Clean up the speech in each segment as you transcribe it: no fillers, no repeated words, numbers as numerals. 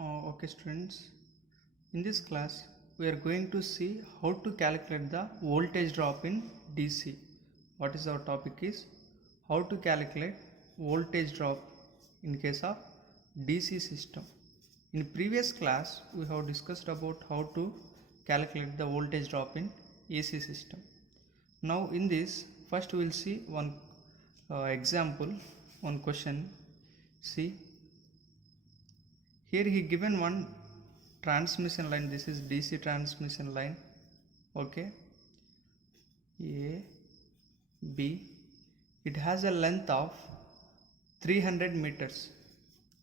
Okay students, in this class we are going to see how to calculate the voltage drop in DC. What is our topic is how to calculate voltage drop in case of DC system. In previous class we have discussed about how to calculate the voltage drop in AC system. Now in this first we will see one example, one question. See, here he given one transmission line. This is DC transmission line. Okay, A, B. It has a length of 300 meters.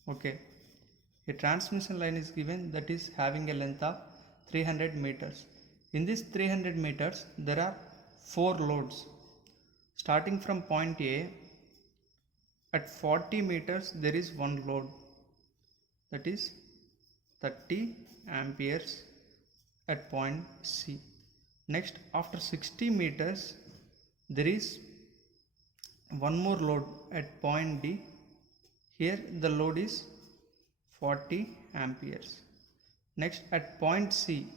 Okay, a transmission line is given that is having a length of 300 meters. In this 300 meters there are 4 loads. Starting from point A, at 40 meters there is one load, that is 30 amperes at point C. Next, after 60 meters there is one more load at point D. Here the load is 40 amperes. Next, at point C,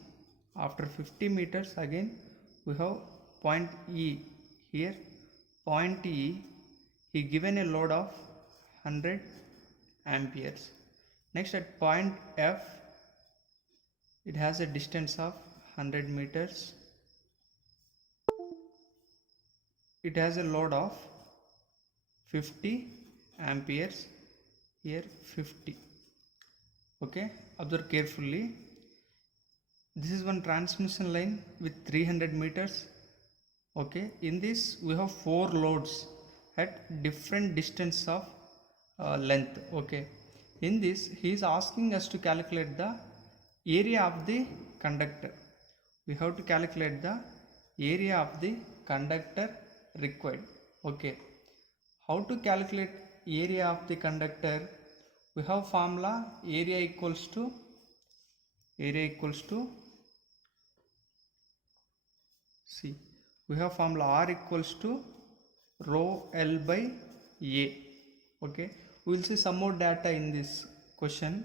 after 50 meters again we have point E. Here point E, he given a load of 100 amperes. Next, at point F, it has a distance of 100 meters. It has a load of 50 amperes. Here 50. Okay, observe carefully. This is one transmission line with 300 meters. Okay, in this we have 4 loads at different distance of length. Okay, in this he is asking us to calculate the area of the conductor. We have to calculate the area of the conductor required. Okay, how to calculate area of the conductor? We have formula area equals to see, we have formula R equals to rho L by A. Okay, we will see some more data in this question.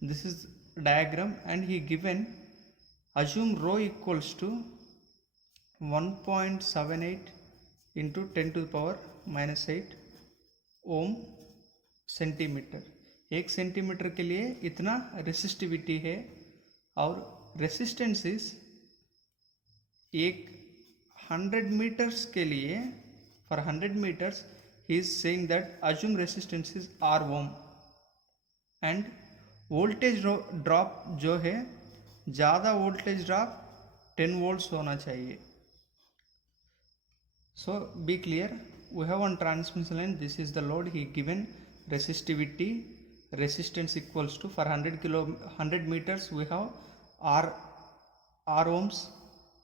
This is diagram and he given, assume rho equals to 1.78 into 10 to the power minus 8 ohm centimetre. 1 centimetre के लिए इतना resistivity है और resistance is 100 metres के लिए, for 100 metres ही is saying that assume resistance is R ohm and voltage drop जो है, ज़्यादा वोल्टेज ड्रॉप 10 वोल्ट्स होना चाहिए. So be clear, we have one transmission line. This is the load. He given resistivity, resistance equals to, for 100 meters we have R ohms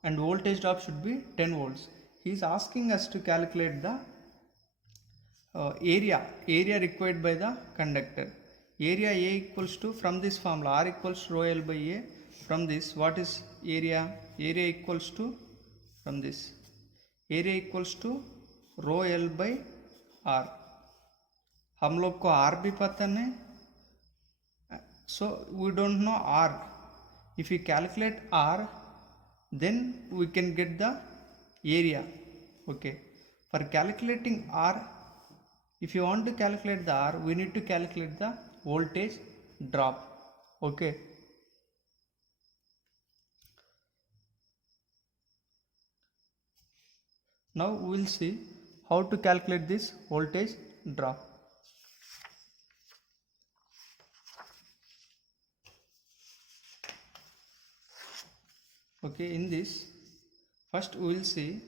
and voltage drop should be 10 volts. He is asking us to calculate the area required by the conductor. Area A equals to, from this formula R equals to rho L by A. From this, what is area? Area equals to, from this, area equals to rho L by R. हम लोग को R भी पता नहीं, so we don't know R. If we calculate R, then we can get the area. Okay, for calculating R, if you want to calculate the R, we need to calculate the voltage drop. Okay, now we will see how to calculate this voltage drop. Okay, in this first we will see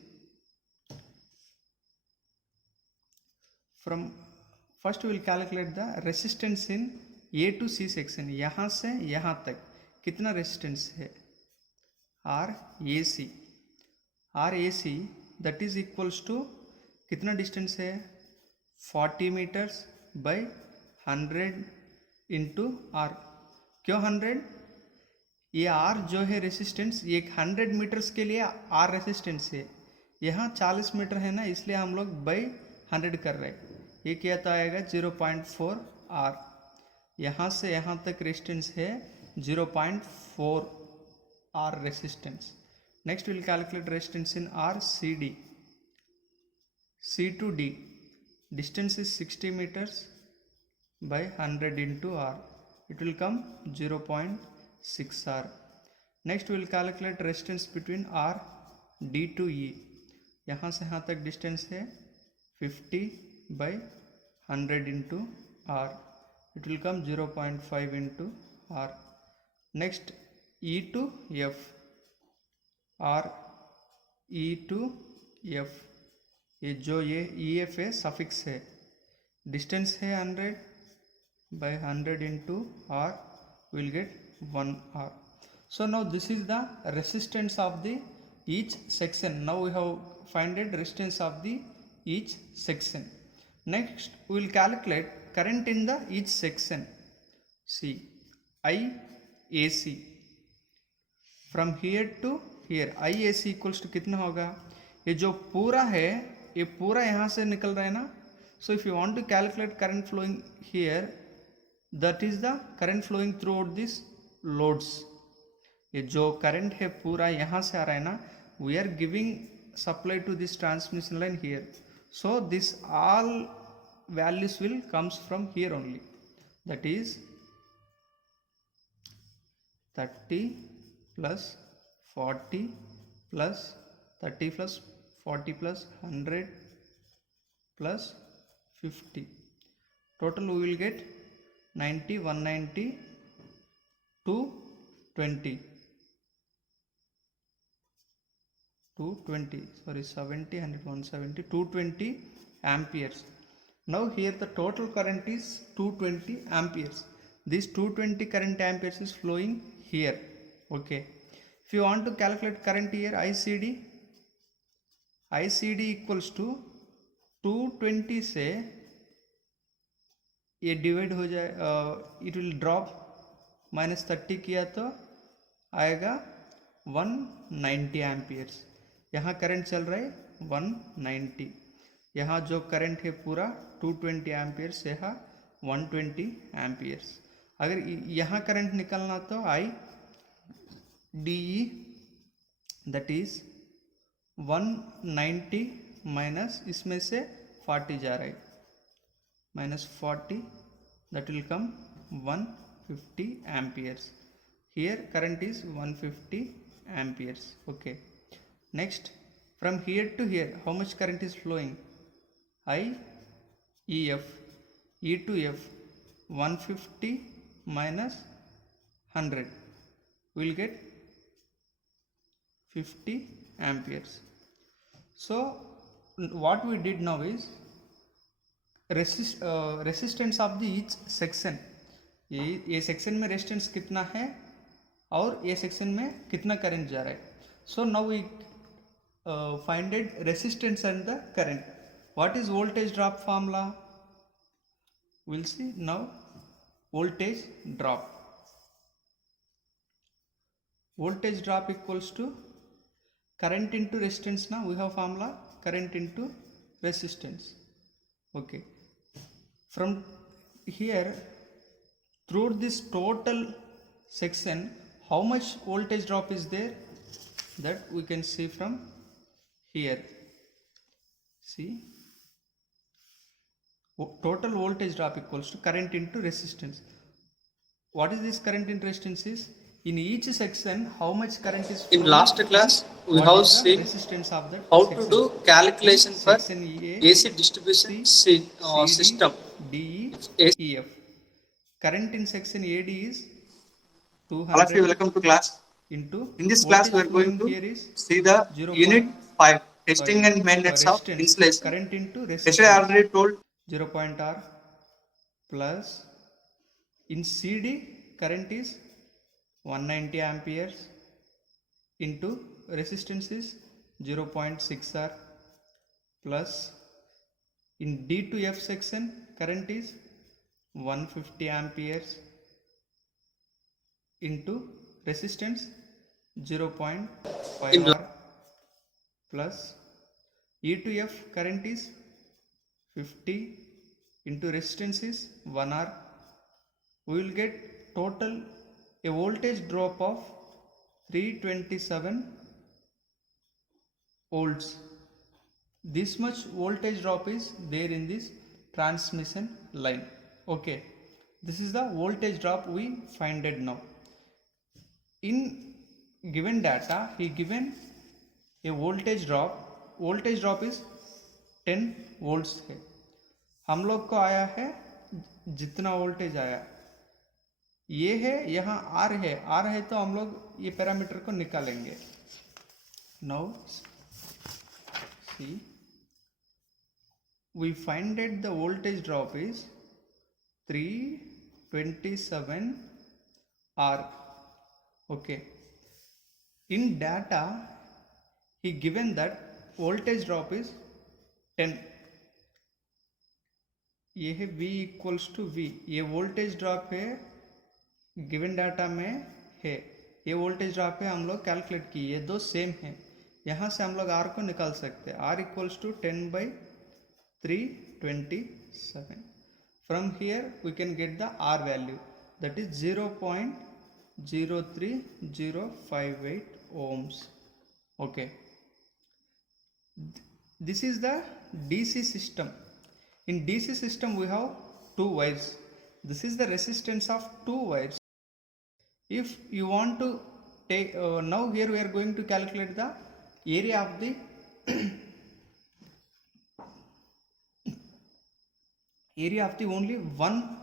from, first we will calculate the resistance in A to C section. यहाँ से यहाँ तक कितना resistance है? RAC that is equals to कितना distance है? 40 meters by 100 into R. क्यों 100? ये R जो है रेसिस्टेंस, ये 100 मीटर्स के लिए R रेसिस्टेंस है. यहाँ 40 मीटर है ना, इसलिए हम लोग बाई 100 कर रहे हैं. ये क्या तो आएगा 0.4 R. यहाँ से यहाँ तक रेजिस्टेंस है 0.4 R resistance. Next we will calculate resistance in R C D. C to D distance is 60 meters by 100 into R. It will come 0.6 R. Next we will calculate resistance between R D to E. यहाँ से यहाँ तक distance है 50 by 100 into R. It will come 0.5 into R. Next E to F. R E to F. ये जो ये EF है suffix है, डिस्टेंस है 100 by 100 into R, we will get 1 R. So now this is the resistance of the each section. Now we have find it resistance of the each section. Next we will calculate current in the each section. See IAC from here to here. IAC equals to कितना होगा? ये जो पूरा है ये पूरा यहाँ से निकल रहा है ना. So if you want to calculate current flowing here, that is the current flowing throughout these loads. ये जो current है पूरा यहाँ से आ रहा है ना, we are giving supply to this transmission line here. So this all values will comes from here only. That is 30 plus 40 plus 30 plus 40 plus 100 plus 50. Total we will get 90, 190, 220. 220, sorry, 70, 100, 170, 220 amperes. Now here the total current is 220 amperes. This 220 current amperes is flowing here. Okay. If you want to calculate current here, ICD equals to 220 से ये divide हो जाए, it will drop -30 किया तो आएगा 190 amperes. यहाँ current चल रहा है 190. यहाँ जो करंट है पूरा 220 एम्पियर्स, यहाँ 120 एम्पियर्स. अगर यहाँ करंट निकलना तो IDE दैट इज 190 माइनस इसमें से 40 जा रहा है, -40, that will come 150 amperes. Here current is 150 amperes. Okay. Next from here to here how much current is flowing? IEF, E to F, 150 minus 100 we will get 50 amperes. So what we did now is resistance of the each section. ये section में resistance कितना है और ये section में कितना current जा रहा है. So now we finded resistance and the current. What is voltage drop formula? Will see now. Voltage drop equals to current into resistance. ना we have formula current into resistance. Okay. From here through this total section how much voltage drop is there, that we can see from here. See, total voltage drop equals to current into resistance. What is this current into resistance is? In each section how much current is flowing. In last class we have seen resistance of that how section. To do calculation for AC distribution system DEF. Current in section AD is 200. All of you welcome to class. Into in this class we are going to see the unit 5 testing and maintenance of insulation. Current into resistance. I already told 0.R plus in CD current is 190 amperes into resistance is 0.6 R plus in D to F section current is 150 amperes into resistance 0.5 R plus E to F current is 50 into resistance is 1 R we will get total a voltage drop of 327 volts. This much voltage drop is there in this transmission line. Okay, this is the voltage drop we find it now. In given data he given a voltage drop is 10 volts है. हम लोग को आया है जितना voltage आया ये है, यहाँ R है तो हम लोग ये पैरामीटर को निकालेंगे. Now see we find that the voltage drop is 327 R. Okay, in data he given that voltage drop is 10. ये है V इक्वल्स टू V. ये वोल्टेज ड्रॉप है गिवन डाटा में है. ये वोल्टेज ड्रॉप है हम लोग कैलकुलेट किए, ये दो सेम है. यहाँ से हम लोग R को निकाल सकते हैं. R equals to 10/327. From here we can get the R value, that is 0.03058 ohms. Okay, this is the DC system. In DC system we have two wires. This is the resistance of two wires. If you want to take now here we are going to calculate the area of the area of the only one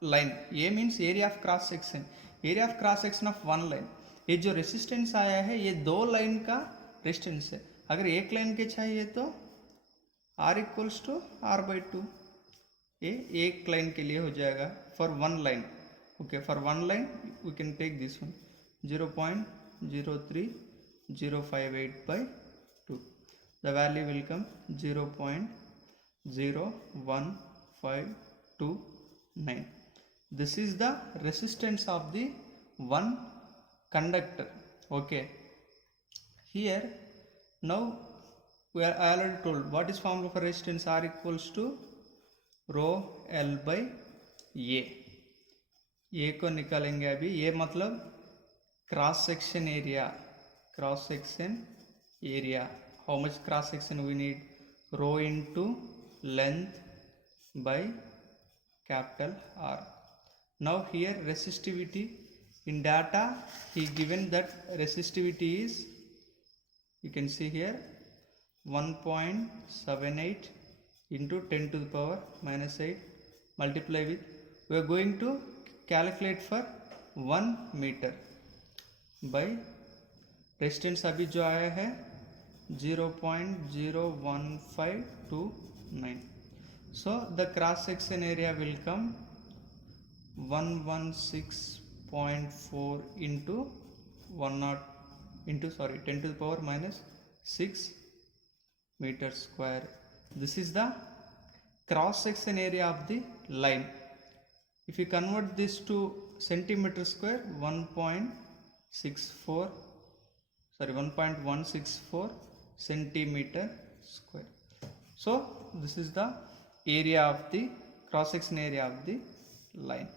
line. A means area of cross section. Area of cross section of one line. ये जो resistance आया है ये दो line का resistance है. अगर एक लाइन के चाहिए तो R इक्वल्स टू R/2. ये एक लाइन के लिए हो जाएगा for one line. Okay, for one line we can take this one 0.03058/2. The value will come 0.01529. This is the resistance of the one conductor. Okay, here now I already told what is formula for resistance. R equals to rho L by A. A को निकालेंगे अभी. ये मतलब cross section area. How much cross section we need? Rho into length by capital R. Now here resistivity in data he given that resistivity is, you can see here 1.78 into 10 to the power minus 8 multiply with, we are going to calculate for 1 meter by resistance अभी जो आया है 0.01529. So the cross section area will come 116.4 into 10 to the power minus 6 meters square. This is the cross section area of the line. If you convert this to centimeter square, 1.164 centimeter square. So this is the area of the cross section area of the line.